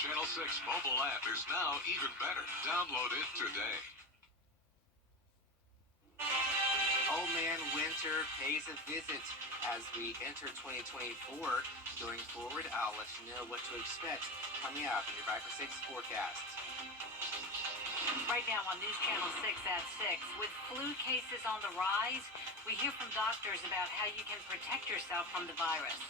Channel 6 mobile app is now even better. Download it today. Old Man Winter pays a visit as we enter 2024. Going forward, I'll let you know what to expect coming up in your Viper 6 forecast. Right now on News Channel 6 at 6, with flu cases on the rise, we hear from doctors about how you can protect yourself from the virus.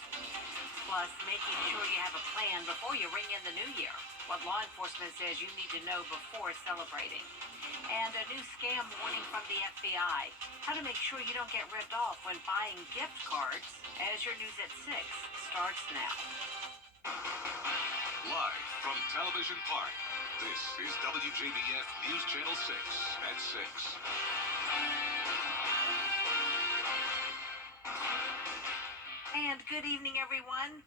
Plus, making sure you have a plan before you ring in the new year. What law enforcement says you need to know before celebrating. And a new scam warning from the FBI. How to make sure you don't get ripped off when buying gift cards. As your News at 6 starts now. Live from Television Park, this is WJBF News Channel 6 at 6. And good evening, everyone.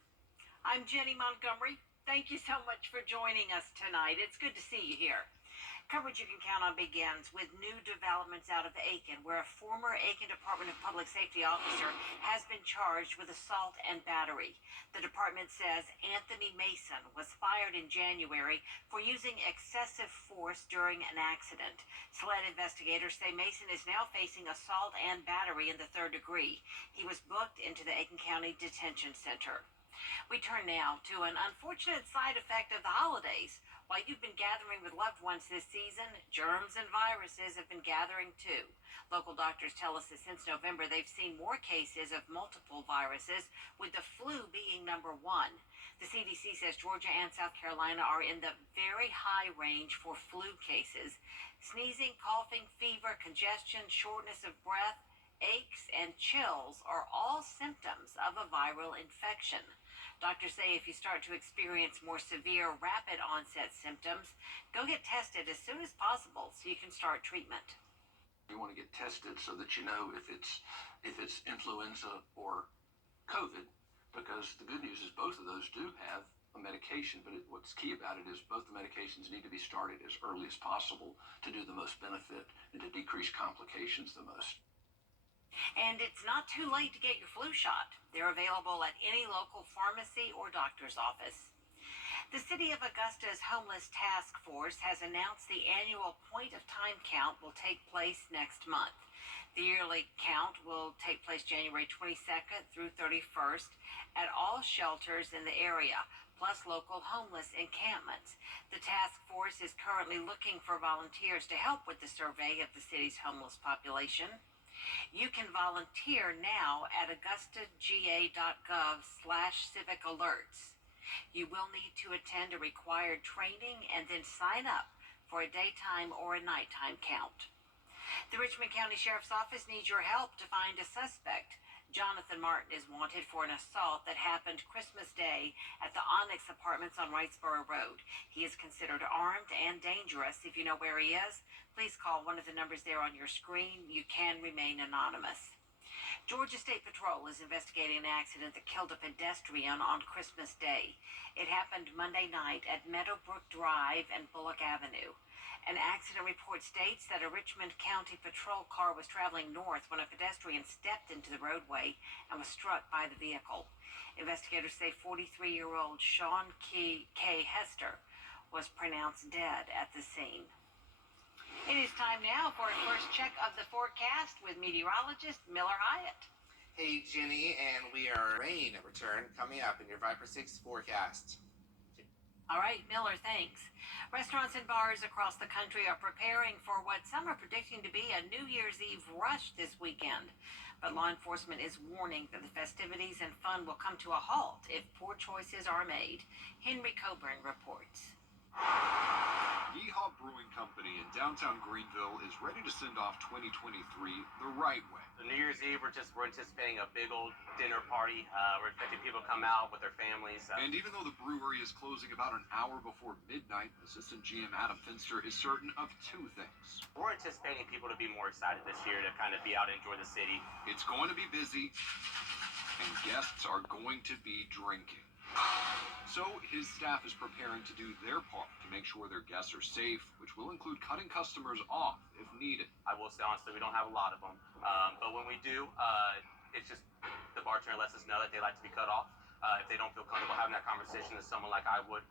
I'm Jenny Montgomery. Thank you so much for joining us tonight. It's good to see you here. Coverage you can count on begins with new developments out of Aiken, where a former Aiken Department of Public Safety officer has been charged with assault and battery. The department says Anthony Mason was fired in January for using excessive force during an accident. SLED investigators say Mason is now facing assault and battery in the third degree. He was booked into the Aiken County Detention Center. We turn now to an unfortunate side effect of the holidays. While you've been gathering with loved ones this season, germs and viruses have been gathering too. Local doctors tell us that since November, they've seen more cases of multiple viruses, with the flu being number one. The CDC says Georgia and South Carolina are in the very high range for flu cases. Sneezing, coughing, fever, congestion, shortness of breath, aches, and chills are all symptoms of a viral infection. Doctors say if you start to experience more severe, rapid onset symptoms, go get tested as soon as possible so you can start treatment. You want to get tested so that you know if it's influenza or COVID, because the good news is both of those do have a medication, but what's key about it is both the medications need to be started as early as possible to do the most benefit and to decrease complications the most. And it's not too late to get your flu shot. They're available at any local pharmacy or doctor's office. The City of Augusta's Homeless Task Force has announced the annual point of time count will take place next month. The yearly count will take place January 22nd through 31st at all shelters in the area, plus local homeless encampments. The task force is currently looking for volunteers to help with the survey of the city's homeless population. You can volunteer now at augustaga.gov/civic alerts. You will need to attend a required training and then sign up for a daytime or a nighttime count. The Richmond County Sheriff's Office needs your help to find a suspect. Jonathan Martin is wanted for an assault that happened Christmas Day at the Onyx Apartments on Wrightsboro Road. He is considered armed and dangerous. If you know where he is, please call one of the numbers there on your screen. You can remain anonymous. Georgia State Patrol is investigating an accident that killed a pedestrian on Christmas Day. It happened Monday night at Meadowbrook Drive and Bullock Avenue. An accident report states that a Richmond County Patrol car was traveling north when a pedestrian stepped into the roadway and was struck by the vehicle. Investigators say 43-year-old Sean K. Hester was pronounced dead at the scene. It is time now for a first check of the forecast with meteorologist Miller Hyatt. Hey, Jenny, and we are rain return coming up in your Viper 6 forecast. All right, Miller, thanks. Restaurants and bars across the country are preparing for what some are predicting to be a New Year's Eve rush this weekend. But law enforcement is warning that the festivities and fun will come to a halt if poor choices are made. Henry Coburn reports. Yeehaw Brewing Company in downtown Greenville is ready to send off 2023 the right way. The New Year's Eve, we're anticipating a big old dinner party. We're expecting people to come out with their families. And even though the brewery is closing about an hour before midnight, Assistant GM Adam Finster is certain of two things. We're anticipating people to be more excited this year to kind of be out and enjoy the city. It's going to be busy, and guests are going to be drinking. So his staff is preparing to do their part to make sure their guests are safe, which will include cutting customers off if needed. I will say honestly, we don't have a lot of them, but when we do, it's just the bartender lets us know that they like to be cut off. if they don't feel comfortable having that conversation with someone like I would.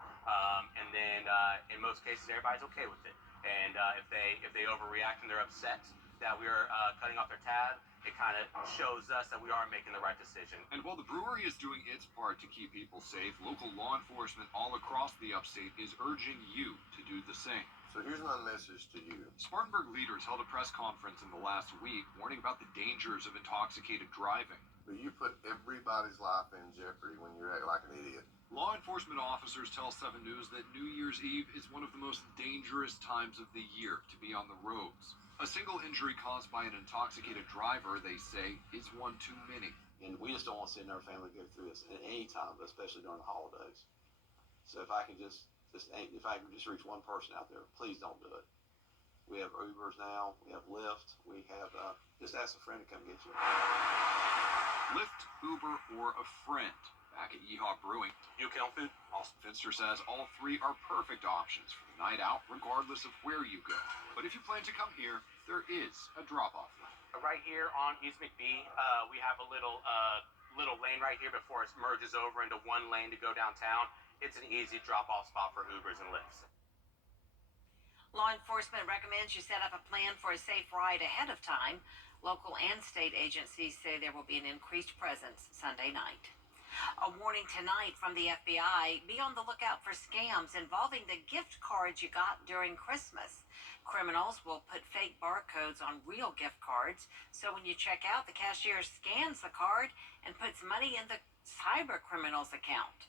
And then in most cases, everybody's okay with it. And if they overreact and they're upset that we are cutting off their tab, it kind of shows us that we are making the right decision. And while the brewery is doing its part to keep people safe, local law enforcement all across the upstate is urging you to do the same. So here's my message to you. Spartanburg leaders held a press conference in the last week warning about the dangers of intoxicated driving. But you put everybody's life in jeopardy when you act like an idiot. Law enforcement officers tell 7 News that New Year's Eve is one of the most dangerous times of the year to be on the roads. A single injury caused by an intoxicated driver, they say, is one too many. And we just don't want to see another family go through this at any time, but especially during the holidays. So if I can just reach one person out there, please don't do it. We have Ubers now, we have Lyft, we have, just ask a friend to come get you. Lyft, Uber, or a friend. Back at Yeehaw Brewing, UK on food. Austin Finster says all 3 are perfect options for the night out, regardless of where you go. But if you plan to come here, there is a drop-off line. Right here on East McBee, we have a little lane right here before it merges over into one lane to go downtown. It's an easy drop-off spot for Ubers and Lyfts. Law enforcement recommends you set up a plan for a safe ride ahead of time. Local and state agencies say there will be an increased presence Sunday night. A warning tonight from the FBI, be on the lookout for scams involving the gift cards you got during Christmas. Criminals will put fake barcodes on real gift cards, so when you check out, the cashier scans the card and puts money in the cyber criminal's account.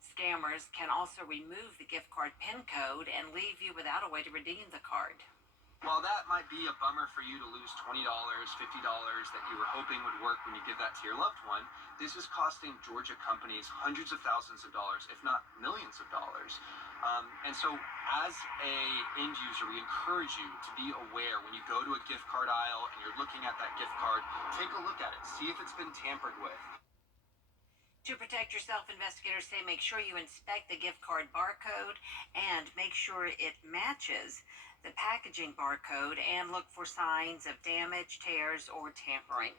Scammers can also remove the gift card PIN code and leave you without a way to redeem the card. While that might be a bummer for you to lose $20, $50 that you were hoping would work when you give that to your loved one, this is costing Georgia companies hundreds of thousands of dollars, if not millions of dollars. And so as a end user, we encourage you to be aware when you go to a gift card aisle and you're looking at that gift card, take a look at it, see if it's been tampered with. To protect yourself, investigators say make sure you inspect the gift card barcode and make sure it matches the packaging barcode and look for signs of damage, tears, or tampering.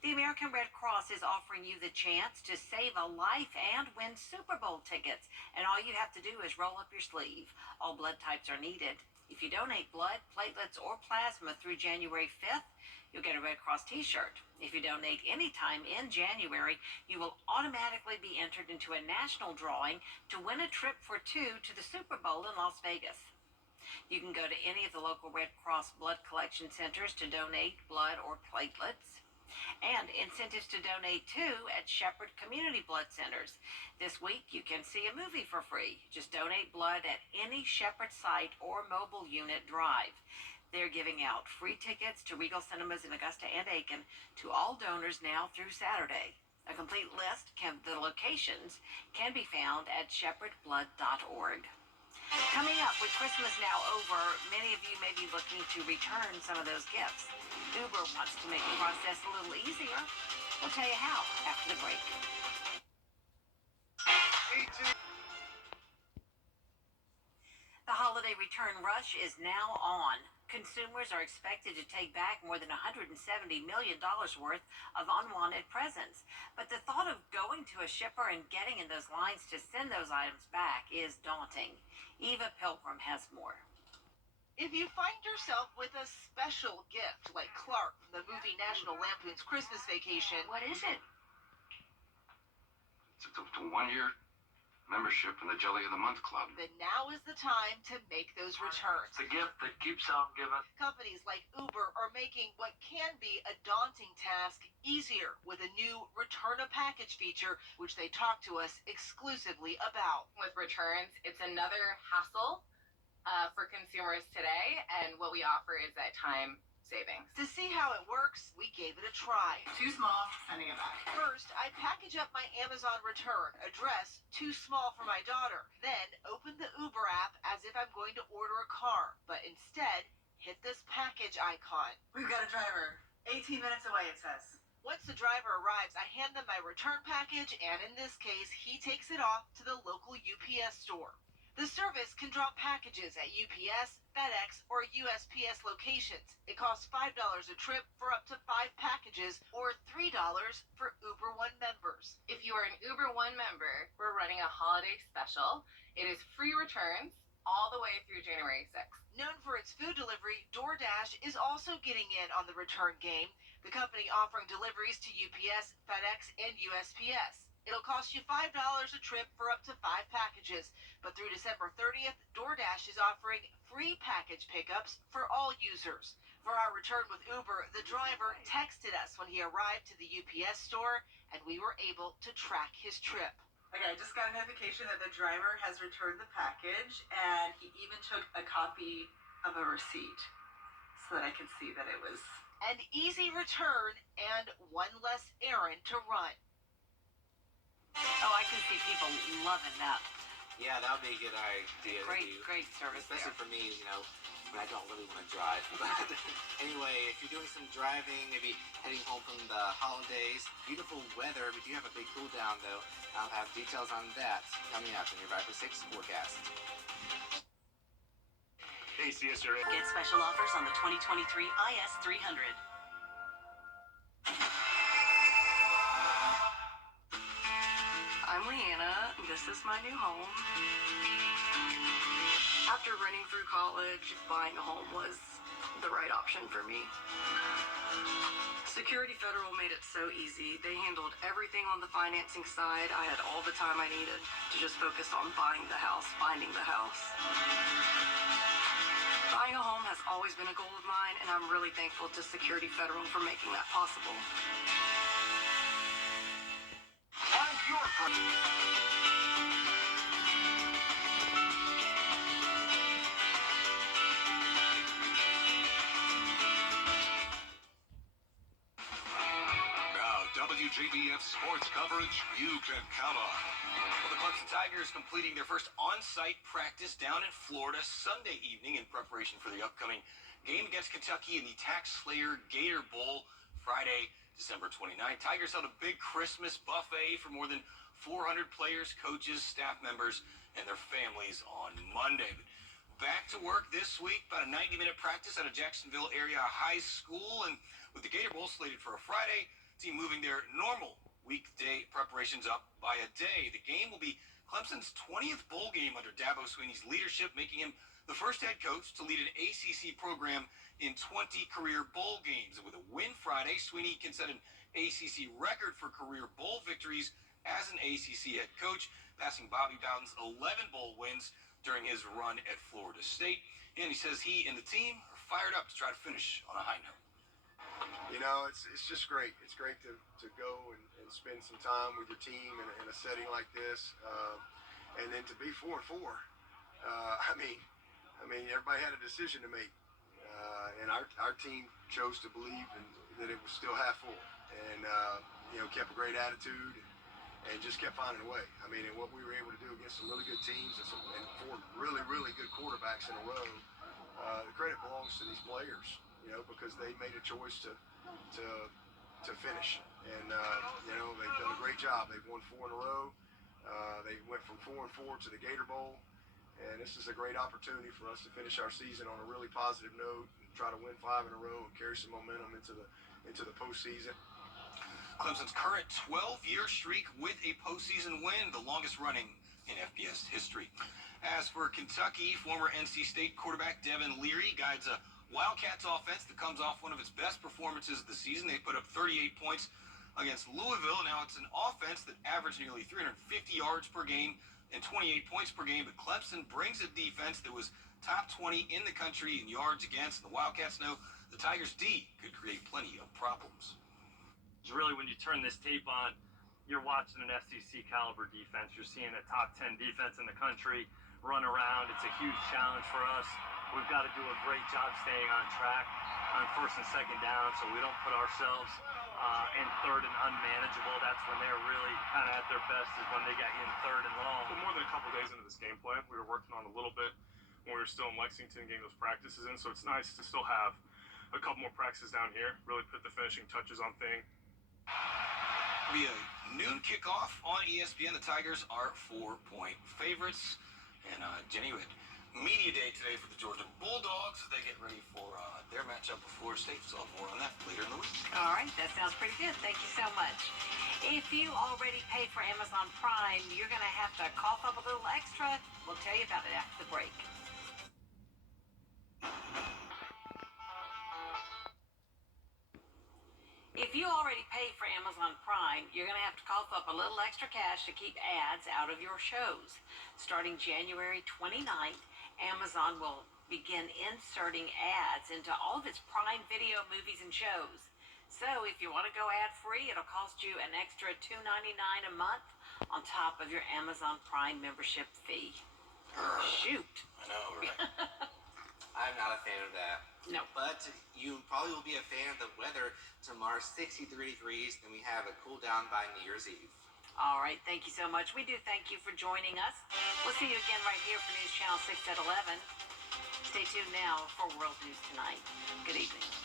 The American Red Cross is offering you the chance to save a life and win Super Bowl tickets. And all you have to do is roll up your sleeve. All blood types are needed. If you donate blood, platelets, or plasma through January 5th, you'll get a Red Cross t-shirt. If you donate anytime in January, you will automatically be entered into a national drawing to win a trip for 2 to the Super Bowl in Las Vegas. You can go to any of the local Red Cross blood collection centers to donate blood or platelets. And incentives to donate too at Shepherd Community Blood Centers. This week you can see a movie for free. Just donate blood at any Shepherd site or mobile unit drive. They're giving out free tickets to Regal Cinemas in Augusta and Aiken to all donors now through Saturday. A complete list of the locations can be found at shepherdblood.org. Coming up, with Christmas now over, many of you may be looking to return some of those gifts. Uber wants to make the process a little easier. We'll tell you how after the break. The holiday return rush is now on. Consumers are expected to take back more than $170 million worth of unwanted presents. But the thought of going to a shipper and getting in those lines to send those items back is daunting. Eva Pilgrim has more. If you find yourself with a special gift like Clark from the movie National Lampoon's Christmas Vacation, What is it? It's a 1-year membership in the Jelly of the Month Club. then now is the time to make those returns. It's a gift that keeps on giving. Companies like Uber are making what can be a daunting task easier with a new return a package feature, which they talk to us exclusively about. With returns, it's another hassle for consumers today, and what we offer is that time savings. To see how it works, we gave it a try. Too small, sending it back. First, I package up my Amazon return, address too small for my daughter, then open the Uber app as if I'm going to order a car, but instead hit this package icon. We've got a driver. 18 minutes away, it says. Once the driver arrives, I hand them my return package, and in this case, he takes it off to the local UPS store. The service can drop packages at UPS, FedEx, or USPS locations. It costs $5 a trip for up to 5 packages or $3 for Uber One members. If you are an Uber One member, we're running a holiday special. It is free returns all the way through January 6th. Known for its food delivery, DoorDash is also getting in on the return game. The company offering deliveries to UPS, FedEx, and USPS. It'll cost you $5 a trip for up to 5 packages. But through December 30th, DoorDash is offering free package pickups for all users. For our return with Uber, the driver texted us when he arrived to the UPS store, and we were able to track his trip. Okay, I just got a notification that the driver has returned the package, and he even took a copy of a receipt so that I could see that it was... An easy return and one less errand to run. Oh, I can see people loving that. Yeah, that would be a good idea. Great service Especially there. for me, when I don't really want to drive. But anyway, if you're doing some driving, maybe heading home from the holidays, beautiful weather. We do have a big cool down, though. I'll have details on that coming up in your Viper 6 forecast. Get special offers on the 2023 IS 300. I'm Leanna. This is my new home. After running through college, buying a home was the right option for me. Security Federal made it so easy. They handled everything on the financing side. I had all the time I needed to just focus on buying the house, finding the house. Buying a home has always been a goal of mine, and I'm really thankful to Security Federal for making that possible. Now, WJBF sports coverage you can count on. Well, the Clemson Tigers completing their first on-site practice down in Florida Sunday evening in preparation for the upcoming game against Kentucky in the Tax Slayer Gator Bowl Friday, December 29th. Tigers held a big Christmas buffet for more than 400 players, coaches, staff members, and their families on Monday. But back to work this week, about a 90-minute practice at a Jacksonville area high school, and with the Gator Bowl slated for a Friday, team moving their normal weekday preparations up by a day. The game will be Clemson's 20th bowl game under Dabo Swinney's leadership, making him the first head coach to lead an ACC program in 20 career bowl games. And with a win Friday, Swinney can set an ACC record for career bowl victories as an ACC head coach, passing Bobby Bowden's 11 bowl wins during his run at Florida State. And he says he and the team are fired up to try to finish on a high note. It's just great. It's great to go and spend some time with your team in a setting like this, and then to be 4-4. I mean, everybody had a decision to make, and our team chose to believe that it was still half full, and kept a great attitude and just kept finding a way. I mean, and what we were able to do against some really good teams and 4 really, really good quarterbacks in a row, the credit belongs to these players, because they made a choice to finish. And, they've done a great job. They've won 4 in a row. They went from 4-4 to the Gator Bowl. And this is a great opportunity for us to finish our season on a really positive note and try to win 5 in a row and carry some momentum into the postseason. Clemson's current 12-year streak with a postseason win, the longest running in FBS history. As for Kentucky, former NC State quarterback Devin Leary guides a Wildcats offense that comes off one of its best performances of the season. They put up 38 points against Louisville. Now it's an offense that averaged nearly 350 yards per game and 28 points per game. But Clemson brings a defense that was top 20 in the country in yards against. And the Wildcats know the Tigers' D could create plenty of problems. Really, when you turn this tape on, you're watching an SEC caliber defense. You're seeing a top 10 defense in the country run around. It's a huge challenge for us. We've got to do a great job staying on track on first and second down so we don't put ourselves in third and unmanageable. That's when they're really kind of at their best, is when they got you in third and long. So more than a couple days into this game plan, we were working on a little bit when we were still in Lexington getting those practices in. So it's nice to still have a couple more practices down here, really put the finishing touches on things. Be a noon kickoff on ESPN. The Tigers are 4-point favorites. And Jenny, we had media day today for the Georgia Bulldogs as they get ready for their matchup with Florida State. So I'll have more on that later in the week. All right, that sounds pretty good. Thank you so much. If you already pay for Amazon Prime, you're going to have to cough up a little extra. We'll tell you about it after the break. If you already pay for Amazon Prime, you're going to have to cough up a little extra cash to keep ads out of your shows. Starting January 29th, Amazon will begin inserting ads into all of its Prime Video movies and shows. So if you want to go ad-free, it'll cost you an extra $2.99 a month on top of your Amazon Prime membership fee. Shoot. I know, right? I'm not a fan of that. No. But you probably will be a fan of the weather. Tomorrow, 63 degrees, and we have a cool down by New Year's Eve. All right, thank you so much. We do thank you for joining us. We'll see you again right here for News Channel 6 at 11. Stay tuned now for World News Tonight. Good evening.